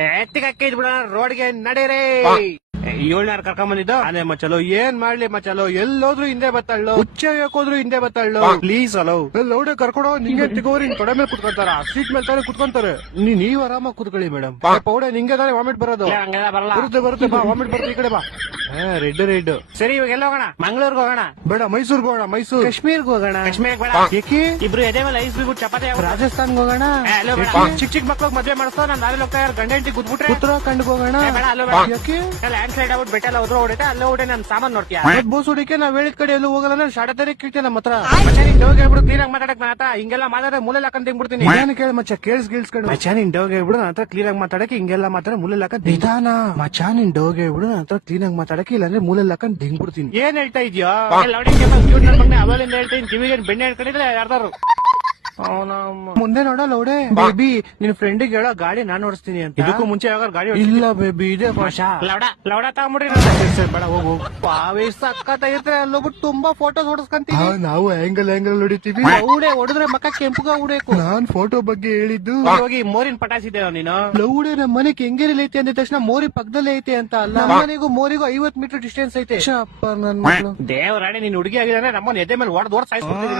ಎತ್ತಿಗೆ ಬಿಡ ರೋಡ್ಗೆ ನಡೆರೇ. 7 ಕರ್ಕೊಂಡ್ ಬಂದಿದ್ದು ಅದೇ ಮಚ್ಚಲು ಏನ್ ಮಾಡ್ಲಿ ಮಚ್ಚಲು ಎಲ್ಲೋದ್ರು ಹಿಂದೆ ಬತ್ತಾಳು ಹುಚ್ಚ ಹೋದ್ರು ಹಿಂದೆ ಬತ್ತಾಳು ಪ್ಲೀಸ್ ಅಲೋ ಲೌಡೆ ಕರ್ಕೊಡೋ ನಿಂಗೆ ತಿಗೋರಿ ತೊಡೆ ಮೇಲೆ ಕುತ್ಕೊಂತಾರ ಸೀಟ್ ಮೇಲೆ ತಾನೇ ಕುತ್ಕೊಂತಾರೆ ನೀವ್ ಆರಾಮಾಗಿ ಕುತ್ಕೊಳ್ಳಿ ಮೇಡಮ್ ಪೌಡೆ ನಿಂಗೆ ತಾನೇ ವಾಮಿಟ್ ಬರೋದು ಬರುತ್ತೆ ಬಾ ವಾಮಿಟ್ ಬರುತ್ತೆ ಈ ಕಡೆ ಬಾ ರೆಡ್ ಸರಿ ಇವಾಗ ಎಲ್ಲ ಹೋಗೋಣ ಮಂಗಳೂರ್ಗೆ ಹೋಗೋಣ ಬೇಡ ಮೈಸೂರ್ಗೆ ಹೋಗೋಣ ಮೈಸೂರು ಕಾಶ್ಮೀರ್ಗೆ ಹೋಗೋಣ ಕಾಶ್ಮೀರ್ ಬೇಡ ಏಕೆ ಇಬ್ರು ಎದೆ ಮೇಲೆ ಐಸ್ ಬಿಟ್ಟು ಚಪಾತಿ ರಾಜಸ್ಥಾನ್ಗೆ ಹೋಗೋಣ ಚಿಕ್ಕ ಮಕ್ಳಿಗೆ ಮದ್ವೆ ಮಾಡಿಸ್ತಾ ನಾನು ದಾರಿ ಹೋಗ್ತಾ ಗಂಡ ಹೆಂಡತಿ ಗುದ್ಬಿಟ್ರೆ ಉತ್ತರಾಖಂಡ್ಗೆ ಹೋಗೋಣ ಯಾಕೆ ಲ್ಯಾಂಡ್ ಸ್ಲೈಡ್ ಆಗ್ಬಿಟ್ಟು ಬೆಟ್ಟೆಲ್ಲ ಹೋದ್ರು ಹೊಡಿತೆ ಅಲ್ಲೇ ಹೊಡೆ ನನ್ ಸಾಮಾನ್ ನೋಡ್ತೀಯ ಬೋಸ್ ಹೊಡಿಕೆ ನಾವ್ ಹೇಳಿದ ಕಡೆ ಎಲ್ಲೂ ಹೋಗಲ್ಲ ಶಾಡೆ ತಾರೀಕು ಕೇಳ್ತೇನೆ ನಮ್ಮ ಹತ್ರ ಡೋಗ್ ಹೇಳ್ಬಿಡು ಕ್ಲೀನ್ ಆಗಿ ಮಾತಾಡಕ್ ಮಾತಾ ಹಿಂಗೆಲ್ಲ ಮಾತಾಡ ಮೂಲೆ ಹಾಕೊಂಡ್ ತಿಂಗ್ಬಿಡ್ತೀನಿ ನಾನು ಕೇಳಿ ಮಚ್ಚ ಕೇಳಿಸ್ಕೊಂಡು ಮಚ್ಚ ನಿನ್ ಡೋಗ್ ಹೇಳ್ಬಿಡು ನನ್ನ ಹತ್ರ ಕ್ಲೀನ್ ಆಗಿ ಮಾತಾಡಕ್ಕೆ ಹಿಂಗೆಲ್ಲ ಮಾತಾಡ ಮೂಲೆ ಹಾಕೊಂಡ್ ನಿಧಾನ ಮಚ್ಚ ನಿನ್ ಡೋಗ್ ಹೇಳ್ಬಿಡು ನನ್ನ ಹತ್ರ ಕ್ಲೀನ್ ಆಗಿ ಮಾತಾಡಕ್ಕೆ ಇಲ್ಲಾಂದ್ರೆ ಮೂಲೆ ಹಾಕೊಂಡ್ ದಿಂಗ್ಬಿಡ್ತೀನಿ ಏನ್ ಹೇಳ್ತಾ ಇದೆಯಾ ಅವಲಿಂದ ಹೇಳ್ತೀನಿ ಕಿವಿಗೆ ಬೆಣ್ಣೆ ಹೇಳ್ಕೊಂಡಿದ್ರೆ ಯಾರ್ದಾರು ಮುಂದೆ ನೋಡಲ್ಲ ಓಡೆ ಬೇಬಿ ನಿನ್ ಫ್ರೆಂಡಿಗೆ ಹೇಳೋ ಗಾಡಿ ನಾನ್ ಓಡಿಸ್ತೀನಿ ಅಂತ ಇದಕ್ಕೂ ಮುಂಚೆ ಯಾವಾಗ ಗಾಡಿ ಇಲ್ಲ ಬೇಬಿ ಇದೆ ಭಾಷಾ ಲೌಡ ತಗೊಂಬಿಡ್ರಿ ಬೇಡ ಹೋಗು ಪಾವೇ ಸಕ್ಕತ್ತ ಇರ್ತಾರೆ ಅಲ್ಲೋಗ್ಬಿಟ್ಟು ತುಂಬಾ ಫೋಟೋಸ್ ಹೊಡಿಸ್ಕೊಂತೀವಿ ನಾವು ಆಂಗಲ್ ಹೊಡಿತೀವಿ ಲೌಡೆ ಹೊಡೆದ್ರೆ ಮಕ್ಕ ಕೆಂಪುಗ ಹೊಡಿಬೇಕು ನಾನ್ ಫೋಟೋ ಬಗ್ಗೆ ಹೇಳಿದ್ದು ಹೋಗಿ ಮೋರಿನ ಪಟಾಸಿದ್ದೇವ ನೀನು ಲೌಡೆ ನಮ್ಮ ಮನೆ ಕೆಂಗೇರಿಲಿ ಐತೆ ಅಂದ ತಕ್ಷಣ ಮೋರಿ ಪಕ್ಕದಲ್ಲೇ ಐತೆ ಅಂತ ಅಲ್ಲ ಮನೆಗೂ ಮೋರಿಗೂ 50 ಮೀಟರ್ ಡಿಸ್ಟೆನ್ಸ್ ಐತೆ ನನ್ ಮಗಳು ದೇವರಾಣಿ ನೀನ್ ಹುಡುಗಿ ಆಗಿದ್ರೆ ನಮ್ಮನ್ನ ಎದೆ ಮೇಲೆ ಓಡ್ ಸಾಯಿಸ್ಬಿಡ್ತೀನಿ